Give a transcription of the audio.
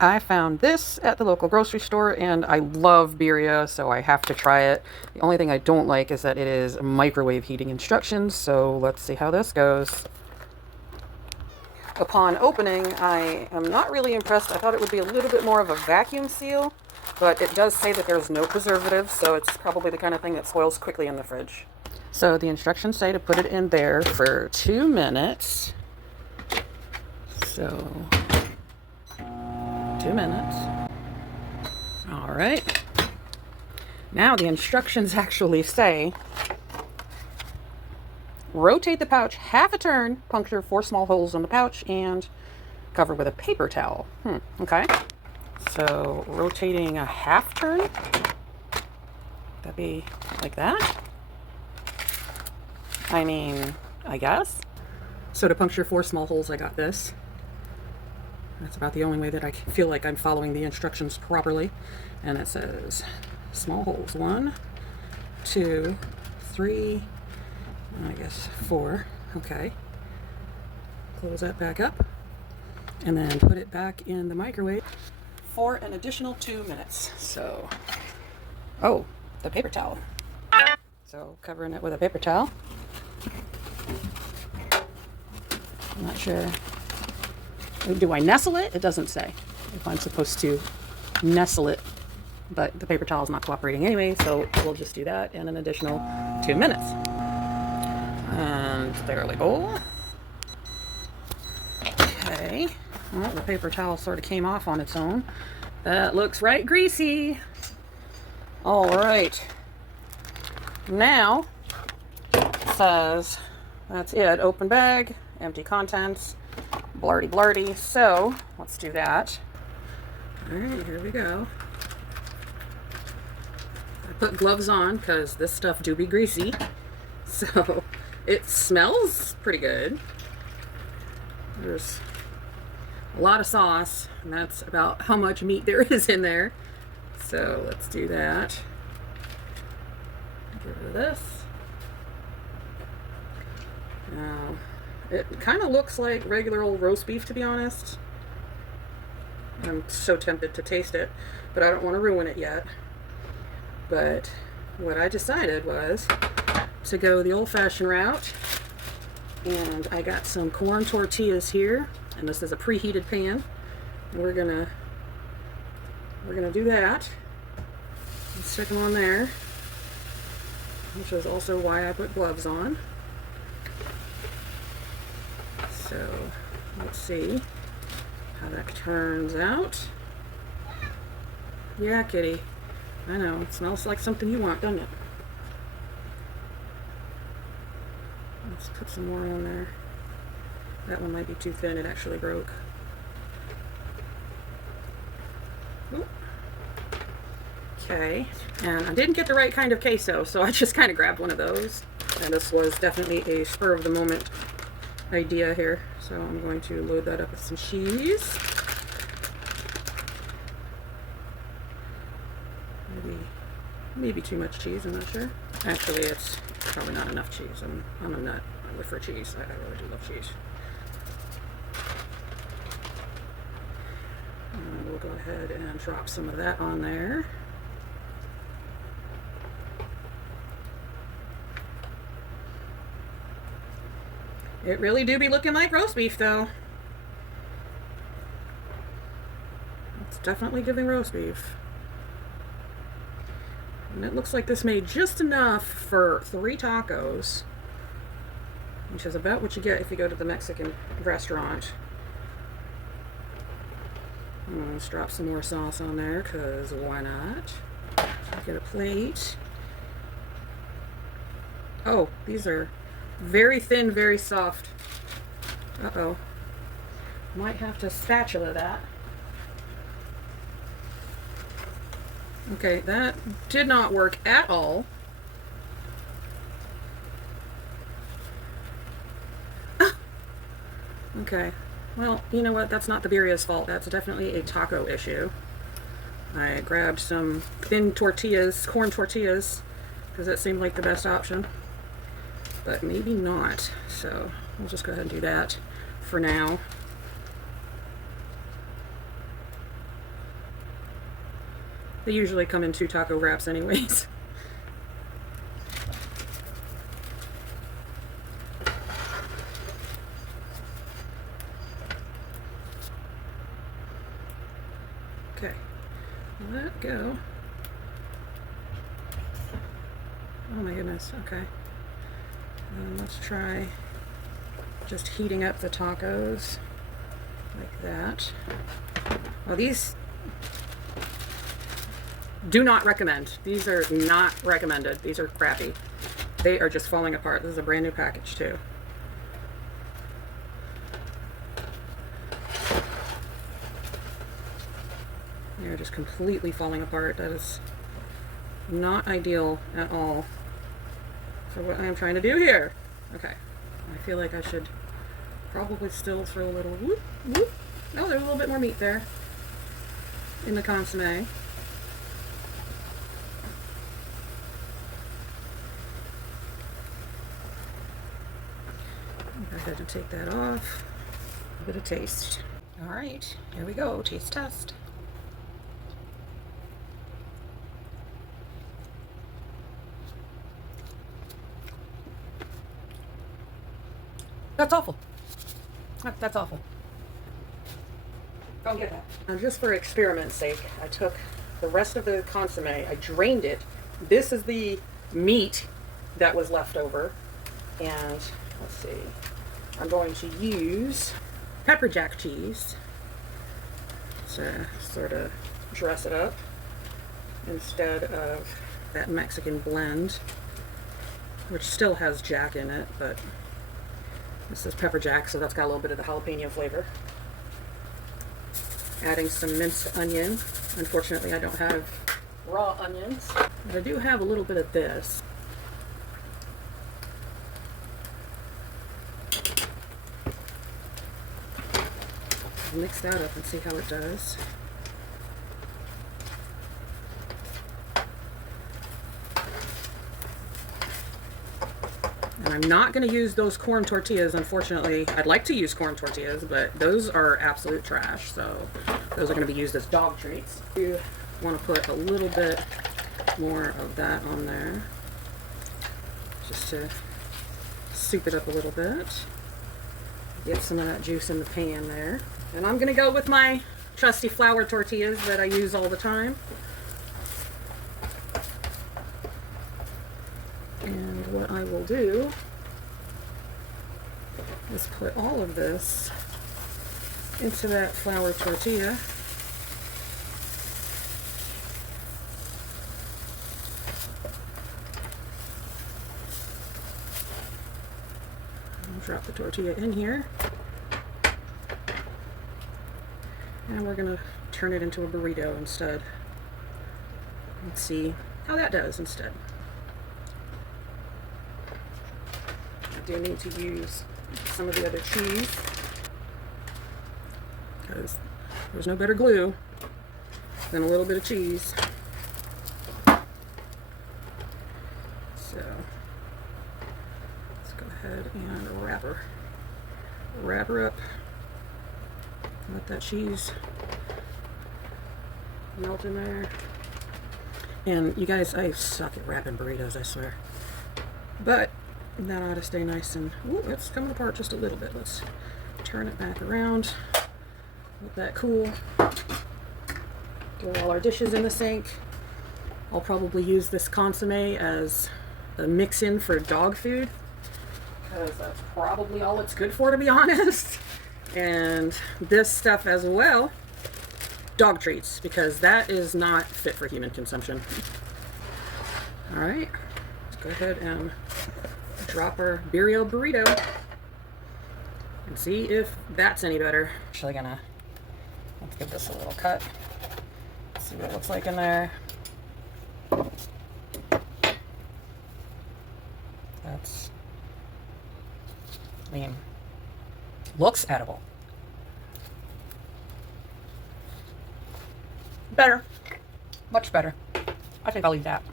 I found this at the local grocery store and I love birria, so I have to try it. The only thing I don't like is that it is microwave heating instructions, so let's see how this goes. Upon opening, I am not really impressed. I thought it would be a little bit more of a vacuum seal, but it does say that there's no preservatives, so it's probably the kind of thing that spoils quickly in the fridge. So the instructions say to put it in there for 2 minutes. So 2 minutes. All right. Now the instructions actually say rotate the pouch half a turn, puncture 4 small holes in the pouch, and cover with a paper towel. Okay. So rotating a half turn. That'd be like that. I mean, I guess. So to puncture 4 small holes, I got this. That's about the only way that I feel like I'm following the instructions properly. And it says small holes 1, 2, 3, I guess 4. Okay. Close that back up and then put it back in the microwave for an additional 2 minutes. So, oh, the paper towel. So covering it with a paper towel. I'm not sure. Do I nestle it? It doesn't say if I'm supposed to nestle it, but the paper towel is not cooperating anyway, so we'll just do that in an additional 2 minutes. And there we go. Okay. Well, the paper towel sort of came off on its own. That looks right greasy. All right. Now, it says that's it. Open bag, empty contents, blarty blarty. So, let's do that. All right, here we go. I put gloves on because this stuff do be greasy. So, it smells pretty good. There's a lot of sauce, and that's about how much meat there is in there. So, let's do that. Get rid of this. Now, it kind of looks like regular old roast beef, to be honest. I'm so tempted to taste it, but I don't want to ruin it yet. But what I decided was to go the old-fashioned route, and I got some corn tortillas here, and this is a preheated pan. And we're gonna do that. Let's stick them on there, which is also why I put gloves on. So let's see how that turns out. Yeah, kitty. I know, it smells like something you want, doesn't it? Let's put some more on there. That one might be too thin, it actually broke. Ooh. Okay, and I didn't get the right kind of queso, so I just kind of grabbed one of those. And this was definitely a spur of the moment idea here. So I'm going to load that up with some cheese. Maybe too much cheese, I'm not sure. Actually, it's probably not enough cheese. I'm a nut. I live for cheese. I really do love cheese. And we'll go ahead and drop some of that on there. It really do be looking like roast beef, though. It's definitely giving roast beef. And it looks like this made just enough for 3 tacos, which is about what you get if you go to the Mexican restaurant. Let's drop some more sauce on there, because why not? Get a plate. Oh, these are very thin, very soft. Uh-oh. Might have to spatula that. Okay, that did not work at all. Ah! Okay, well, you know what? That's not the birria's fault. That's definitely a taco issue. I grabbed some thin tortillas, corn tortillas, because that seemed like the best option. But maybe not. So we'll just go ahead and do that for now. They usually come in 2 taco wraps anyways. Okay, let go. Oh my goodness, okay. And let's try just heating up the tacos like that. Well, these do not recommend. These are not recommended. These are crappy. They are just falling apart. This is a brand new package too. They're just completely falling apart. That is not ideal at all for what I am trying to do here. Okay, I feel like I should probably still throw a little whoop, whoop. Oh, there's a little bit more meat there in the consommé. Go ahead and take that off. A bit of taste. All right, here we go, taste test. That's awful. That's awful. Don't get that. And just for experiment's sake, I took the rest of the consommé, I drained it. This is the meat that was left over. And let's see, I'm going to use pepper jack cheese to sort of dress it up instead of that Mexican blend, which still has jack in it, but this is pepper jack, so that's got a little bit of the jalapeno flavor. Adding some minced onion. Unfortunately, I don't have raw onions, but I do have a little bit of this. Mix that up and see how it does. And I'm not going to use those corn tortillas, unfortunately. I'd like to use corn tortillas, but those are absolute trash, so those are going to be used as dog treats. You want to put a little bit more of that on there, just to soup it up a little bit. Get some of that juice in the pan there. And I'm going to go with my trusty flour tortillas that I use all the time. And what I will do is put all of this into that flour tortilla. I'll drop the tortilla in here. And we're going to turn it into a burrito instead. Let's see how that does instead. I do need to use some of the other cheese because there's no better glue than a little bit of cheese. So let's go ahead and wrap her up. Let that cheese melt in there. And you guys, I suck at wrapping burritos, I swear. But that ought to stay nice and... Ooh, it's coming apart just a little bit. Let's turn it back around. Let that cool. Throw all our dishes in the sink. I'll probably use this consommé as a mix-in for dog food, because that's probably all it's good for, to be honest. And this stuff as well, dog treats, because that is not fit for human consumption. All right, let's go ahead and drop our Birria burrito and see if that's any better. Actually let's give this a little cut. See what it looks like in there. That's, I mean, looks edible. Better. Much better. I think I'll eat that.